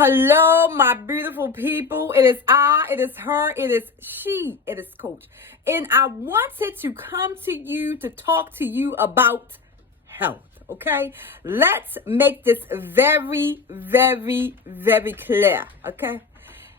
Hello, my beautiful people. It is I, it is her, it is she, it is Coach. And I wanted to come to you to talk to you about health, okay? Let's make this very, very, very clear, okay?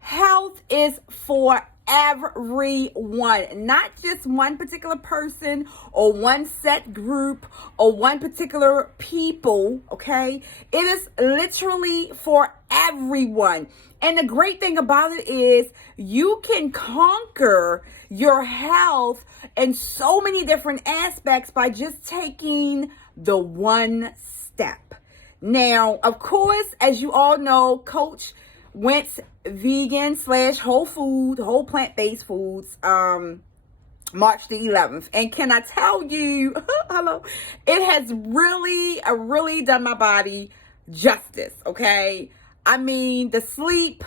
Health is for everyone, not just one particular person or one set group or one particular people, okay? It is literally for everyone. And the great thing about it is you can conquer your health in so many different aspects by just taking the one step. Now, of course, as you all know, Coach went vegan / whole plant-based foods March the 11th. And can I tell you, hello, it has really done my body justice, okay? I mean, the sleep,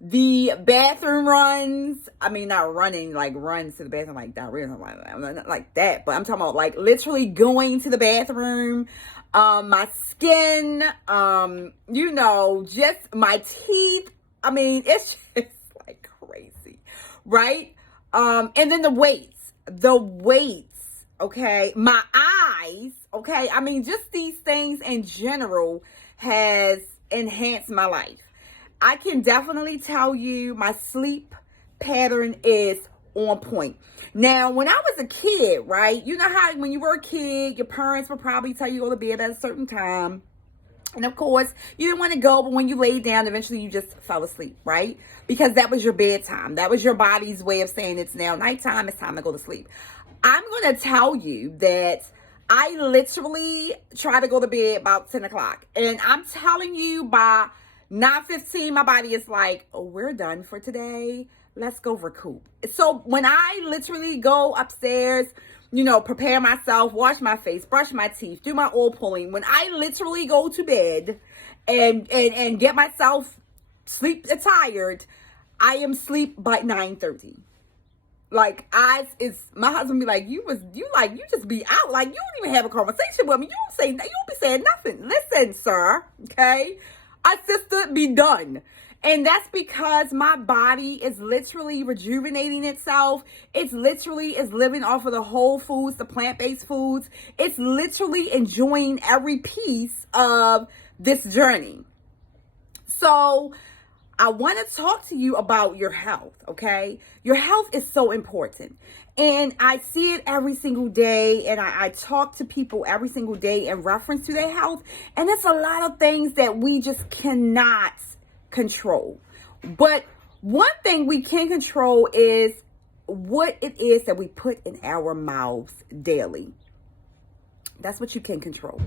the bathroom runs, I mean, not running, like runs to the bathroom like diarrhea or something like that. Not like that, but I'm talking about like literally going to the bathroom. My skin, just my teeth. I mean, it's just like crazy, right? And then the weights, okay? My eyes, okay? I mean, just these things in general has enhanced my life. I can definitely tell you my sleep pattern is on point. Now, when I was a kid, right? You know how when you were a kid, your parents would probably tell you to go to bed at a certain time. And of course, you didn't want to go, but when you laid down, eventually you just fell asleep, right? Because that was your bedtime. That was your body's way of saying it's now nighttime, it's time to go to sleep. I'm going to tell you that I literally try to go to bed about 10 o'clock. And I'm telling you by 9:15, my body is like, oh, we're done for today. Let's go recoup. So when I literally go upstairs, prepare myself, wash my face, brush my teeth, do my oil pulling, when I literally go to bed and get myself sleep tired, I am asleep by 9:30. Like, my husband be like, you just be out. Like, you don't even have a conversation with me. You don't be saying nothing. Listen, sir, okay? Our sister be done. And that's because my body is literally rejuvenating itself. It's literally is living off of the whole foods, the plant-based foods. It's literally enjoying every piece of this journey. So I want to talk to you about your health, okay? Your health is so important. And I see it every single day, and I talk to people every single day in reference to their health. And it's a lot of things that we just cannot control. But one thing we can control is what it is that we put in our mouths daily. That's what you can control.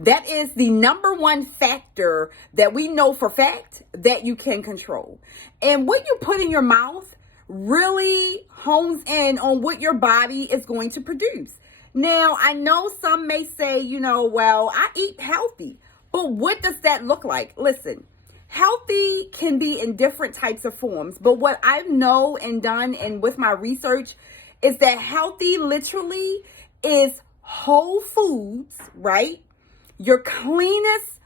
That is the number one factor that we know for fact that you can control. And what you put in your mouth really hones in on what your body is going to produce. Now, I know some may say, well, I eat healthy, but what does that look like? Listen, healthy can be in different types of forms, but what I know and done and with my research is that healthy literally is whole foods, right? Your cleanest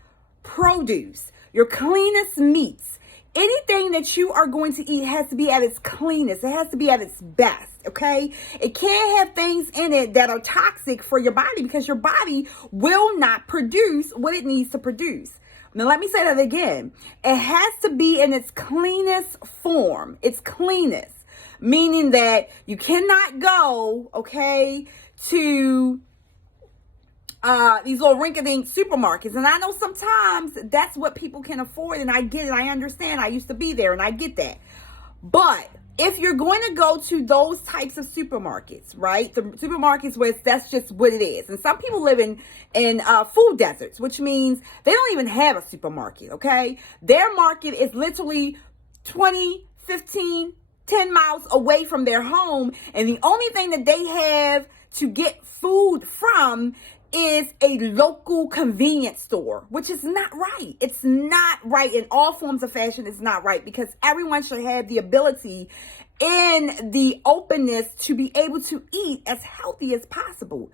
produce, your cleanest meats. Anything that you are going to eat has to be at its cleanest. It has to be at its best, okay? It can't have things in it that are toxic for your body because your body will not produce what it needs to produce. Now, let me say that again. It has to be in its cleanest form, its cleanest, meaning that you cannot go, okay, to these little rinky-dink supermarkets. And I know sometimes that's what people can afford, and I get it. I understand. I used to be there, and I get that. But if you're going to go to those types of supermarkets, right? The supermarkets where that's just what it is. And some people live in food deserts, which means they don't even have a supermarket, okay? Their market is literally 20, 15, 10 miles away from their home. And the only thing that they have to get food from is a local convenience store, which is not right. It's not right in all forms of fashion. It's not right because everyone should have the ability and the openness to be able to eat as healthy as possible.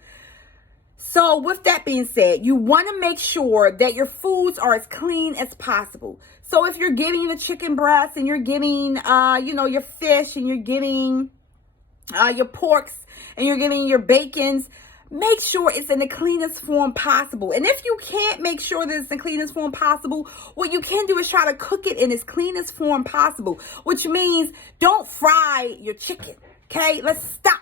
So with that being said, you want to make sure that your foods are as clean as possible. So if you're getting the chicken breast and you're getting, your fish and you're getting your porks and you're getting your bacons, make sure it's in the cleanest form possible. And if you can't make sure that it's in the cleanest form possible, what you can do is try to cook it in its cleanest form possible, which means don't fry your chicken. Okay, let's stop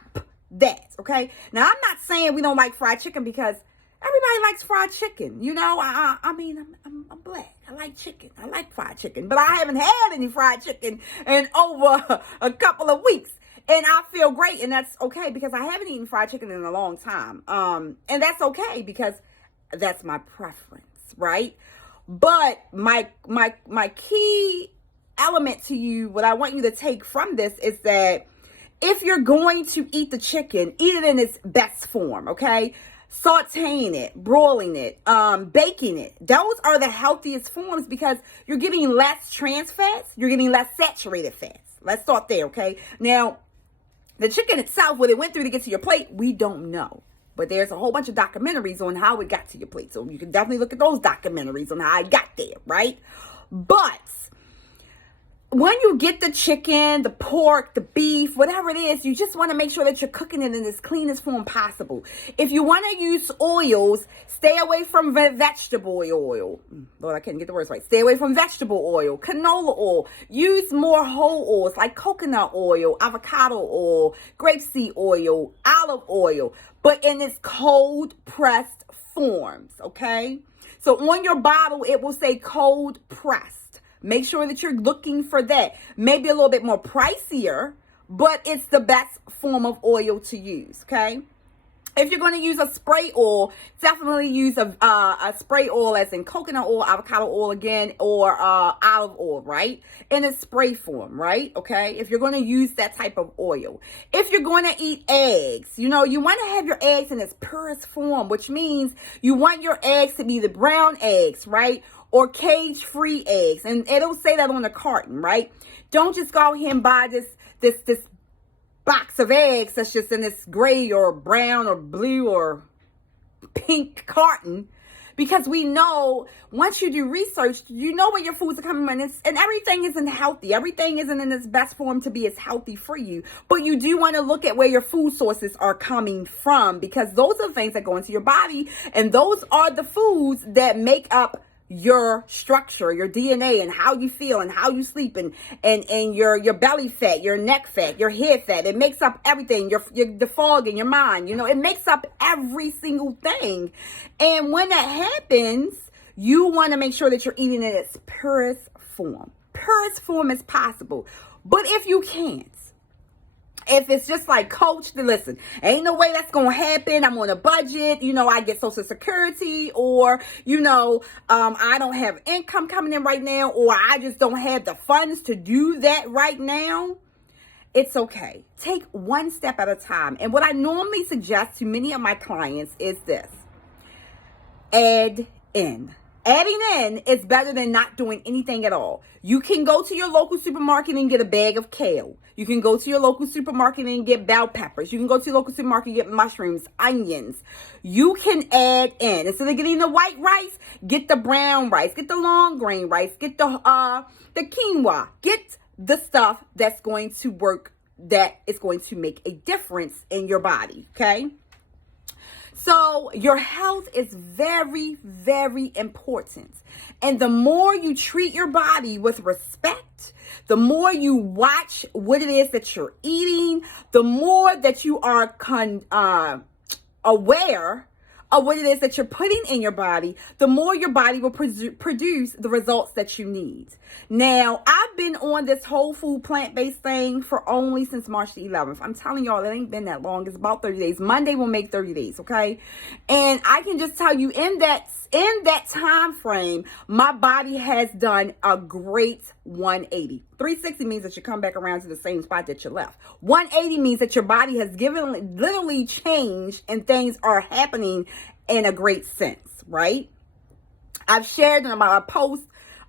that. Okay, now I'm not saying we don't like fried chicken, because everybody likes fried chicken. I'm black. I like chicken. I like fried chicken, but I haven't had any fried chicken in over a couple of weeks. And I feel great, and that's okay, because I haven't eaten fried chicken in a long time. And that's okay, because that's my preference, right? But my key element to you, what I want you to take from this, is that if you're going to eat the chicken, eat it in its best form, okay? Sauteing it, broiling it, baking it. Those are the healthiest forms, because you're getting less trans fats, you're getting less saturated fats. Let's start there, okay? Now, the chicken itself, what it went through to get to your plate, we don't know. But there's a whole bunch of documentaries on how it got to your plate. So you can definitely look at those documentaries on how it got there, right? But when you get the chicken, the pork, the beef, whatever it is, you just want to make sure that you're cooking it in its cleanest form possible. If you want to use oils, stay away from vegetable oil. Lord, I can't get the words right. Stay away from vegetable oil, canola oil. Use more whole oils like coconut oil, avocado oil, grapeseed oil, olive oil, but in its cold pressed forms, okay? So on your bottle, it will say cold pressed. Make sure that you're looking for that. Maybe a little bit more pricier, but it's the best form of oil to use, okay? If you're going to use a spray oil, definitely use a spray oil, as in coconut oil, avocado oil again, or olive oil, right? In a spray form, right? Okay? If you're going to use that type of oil. If you're going to eat eggs, you want to have your eggs in its purest form, which means you want your eggs to be the brown eggs, right? Or cage-free eggs. And it'll say that on the carton, right? Don't just go out here and buy this box of eggs that's just in this gray or brown or blue or pink carton, because we know once you do research, you know where your foods are coming from, and everything isn't healthy. Everything isn't in its best form to be as healthy for you, but you do want to look at where your food sources are coming from, because those are the things that go into your body, and those are the foods that make up your structure, your DNA, and how you feel and how you sleep, and your belly fat, your neck fat, your head fat. It makes up everything. Your the fog in your mind, it makes up every single thing. And when that happens, you want to make sure that you're eating in its purest form as possible. But if you can't, if it's just like, Coach, listen, ain't no way that's gonna happen. I'm on a budget. I get Social Security, or I don't have income coming in right now, or I just don't have the funds to do that right now. It's okay. Take one step at a time. And what I normally suggest to many of my clients is this: add in. Adding in is better than not doing anything at all. You can go to your local supermarket and get a bag of kale. You can go to your local supermarket and get bell peppers. You can go to your local supermarket and get mushrooms, onions. You can add in. Instead of getting the white rice, get the brown rice, get the long grain rice, get the quinoa. Get the stuff that's going to work, that is going to make a difference in your body, okay? So your health is very, very important. And the more you treat your body with respect, the more you watch what it is that you're eating, the more that you are aware of what it is that you're putting in your body, the more your body will produce the results that you need. Now, I've been on this whole food plant-based thing for only since March the 11th. I'm telling y'all, it ain't been that long. It's about 30 days. Monday will make 30 days, okay? And I can just tell you, in that time frame, my body has done a great 180. 360 means that you come back around to the same spot that you left. 180 means that your body has literally changed, and things are happening in a great sense, right? I've shared in my post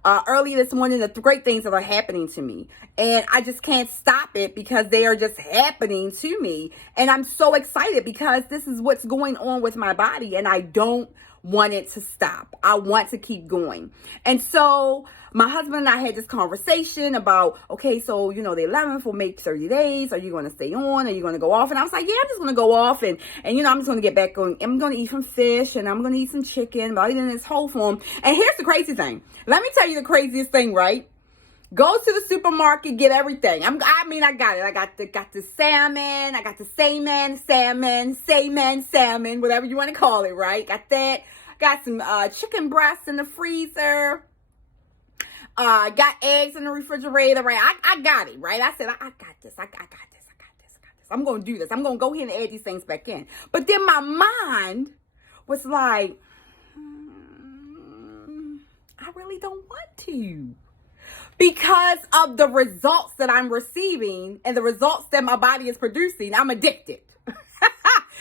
early this morning, the great things that are happening to me. And I just can't stop it because they are just happening to me. And I'm so excited because this is what's going on with my body. And I don't want it to stop. I want to keep going. And so my husband and I had this conversation about, okay, so, the 11th will make 30 days. Are you going to stay on? Are you going to go off? And I was like, yeah, I'm just going to go off. And I'm just going to get back on. I'm going to eat some fish and I'm going to eat some chicken, but in its whole form. And here's the crazy thing. Let me tell you the craziest thing, right? Go to the supermarket, get everything. I got it. I got the salmon. I got the salmon, whatever you want to call it, right? Got that. Got some chicken breasts in the freezer. Got eggs in the refrigerator, right? I got it, right? I said, I got this. I got this. I'm going to do this. I'm going to go here and add these things back in. But then my mind was like, I really don't want to. Because of the results that I'm receiving and the results that my body is producing, I'm addicted.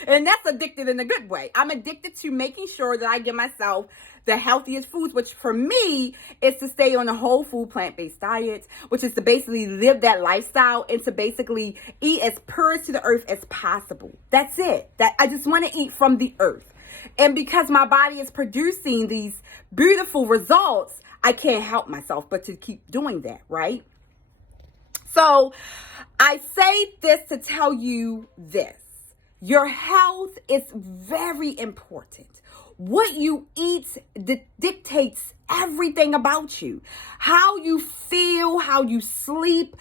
And that's addicted in a good way. I'm addicted to making sure that I give myself the healthiest foods, which for me is to stay on a whole food plant-based diet, which is to basically live that lifestyle and to basically eat as pure to the earth as possible. That's it. That I just want to eat from the earth. And because my body is producing these beautiful results, I can't help myself but to keep doing that, right? So I say this to tell you this. Your health is very important. What you eat dictates everything about you. How you feel, how you sleep,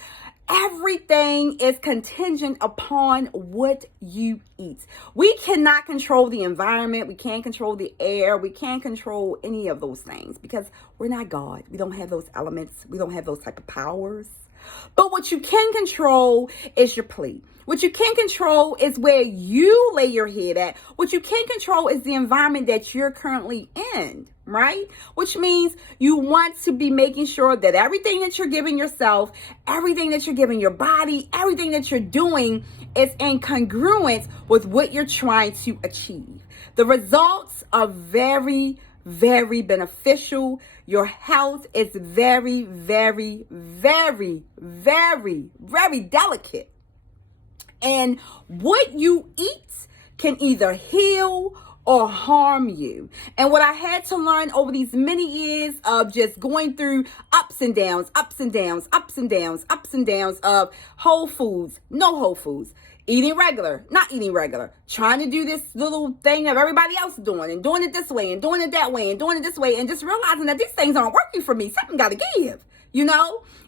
everything is contingent upon what you eat. We cannot control the environment. We can't control the air. We can't control any of those things because we're not God. We don't have those elements. We don't have those type of powers. But what you can control is your plate. What you can control is where you lay your head at. What you can control is the environment that you're currently in, right? Which means you want to be making sure that everything that you're giving yourself, everything that you're giving your body, everything that you're doing is in congruence with what you're trying to achieve. The results are very, very beneficial. Your health is very, very, very, very, very delicate. And what you eat can either heal or harm you. And what I had to learn over these many years of just going through ups and downs of whole foods, no whole foods, eating regular, not eating regular, trying to do this little thing that everybody else is doing and doing it this way and doing it that way and doing it this way and just realizing that these things aren't working for me. Something got to give,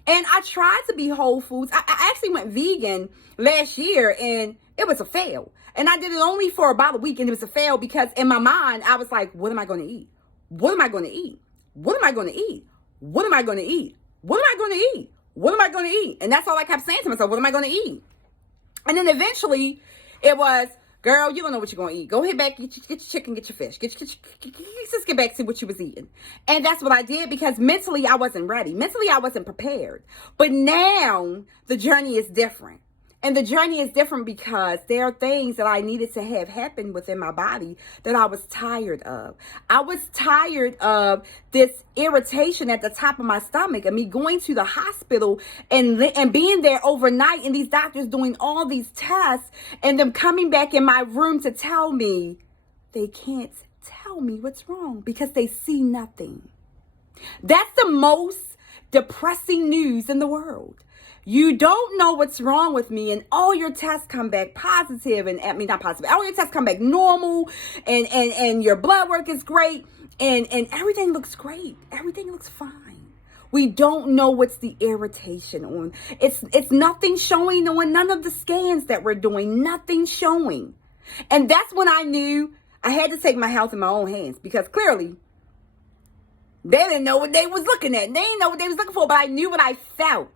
And I tried to be whole foods. I actually went vegan last year and it was a fail. And I did it only for about a week and it was a fail because in my mind, I was like, what am I going to eat? What am I going to eat? What am I going to eat? What am I going to eat? What am I going to eat? What am I going to eat? And that's all I kept saying to myself. What am I going to eat? And then eventually it was, girl, you don't know what you're going to eat. Go ahead back, get your chicken, get your fish. Just get back to what you was eating. And that's what I did because mentally I wasn't ready. Mentally I wasn't prepared. But now the journey is different. And the journey is different because there are things that I needed to have happen within my body that I was tired of. I was tired of this irritation at the top of my stomach and me going to the hospital and being there overnight and these doctors doing all these tests and them coming back in my room to tell me they can't tell me what's wrong because they see nothing. That's the most depressing news in the world. You don't know what's wrong with me and all your tests come back positive not positive. All your tests come back normal and your blood work is great and everything looks great. Everything looks fine. We don't know what's the irritation on. It's nothing showing on none of the scans that we're doing. Nothing showing. And that's when I knew I had to take my health in my own hands because clearly they didn't know what they was looking at. They didn't know what they was looking for, but I knew what I felt.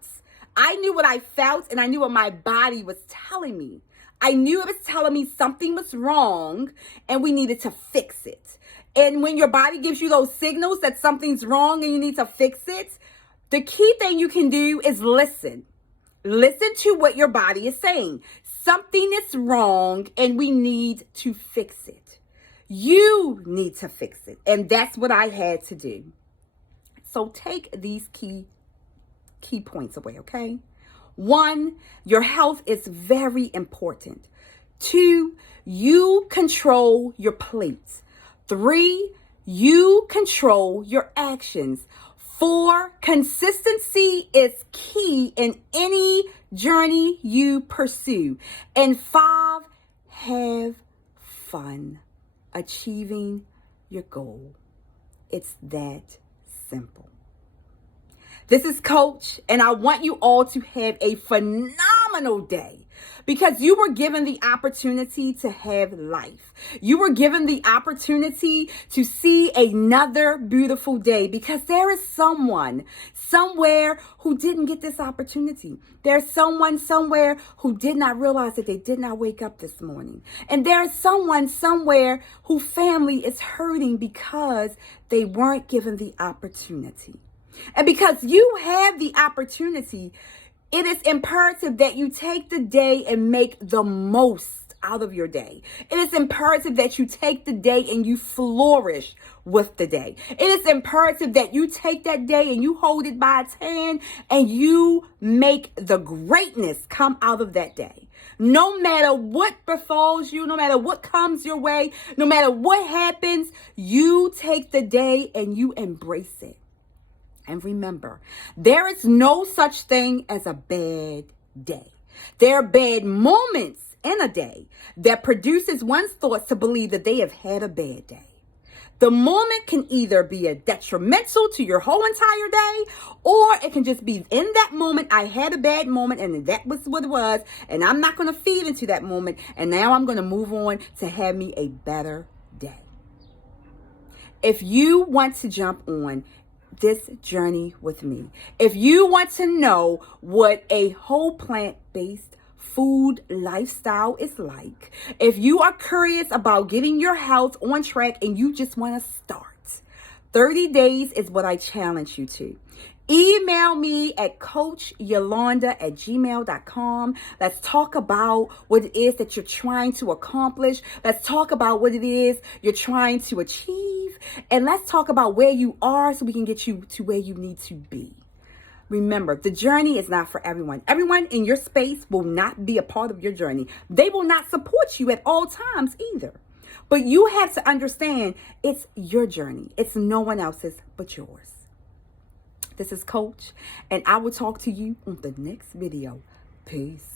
I knew what I felt and I knew what my body was telling me. I knew it was telling me something was wrong and we needed to fix it. And when your body gives you those signals that something's wrong and you need to fix it, the key thing you can do is listen. Listen to what your body is saying. Something is wrong and we need to fix it. You need to fix it. And that's what I had to do. So take these key points away, okay? 1, your health is very important. 2, you control your plate. 3, you control your actions. 4, consistency is key in any journey you pursue. And 5, have fun achieving your goal. It's that simple. This is Coach, and I want you all to have a phenomenal day because you were given the opportunity to have life. You were given the opportunity to see another beautiful day because there is someone somewhere who didn't get this opportunity. There's someone somewhere who did not realize that they did not wake up this morning. And there's someone somewhere whose family is hurting because they weren't given the opportunity. And because you have the opportunity, it is imperative that you take the day and make the most out of your day. It is imperative that you take the day and you flourish with the day. It is imperative that you take that day and you hold it by its hand and you make the greatness come out of that day. No matter what befalls you, no matter what comes your way, no matter what happens, you take the day and you embrace it. And remember, there is no such thing as a bad day. There are bad moments in a day that produces one's thoughts to believe that they have had a bad day. The moment can either be a detrimental to your whole entire day, or it can just be in that moment, I had a bad moment and that was what it was, and I'm not going to feed into that moment, and now I'm going to move on to have me a better day. If you want to jump on this journey with me, if you want to know what a whole plant-based food lifestyle is like, if you are curious about getting your health on track and you just want to start, 30 days is what I challenge you to. Email me at coachyolonda@gmail.com. Let's talk about what it is that you're trying to accomplish. Let's talk about what it is you're trying to achieve. And let's talk about where you are so we can get you to where you need to be. Remember, the journey is not for everyone. Everyone in your space will not be a part of your journey. They will not support you at all times either. But you have to understand it's your journey. It's no one else's but yours. This is Coach, and I will talk to you on the next video. Peace.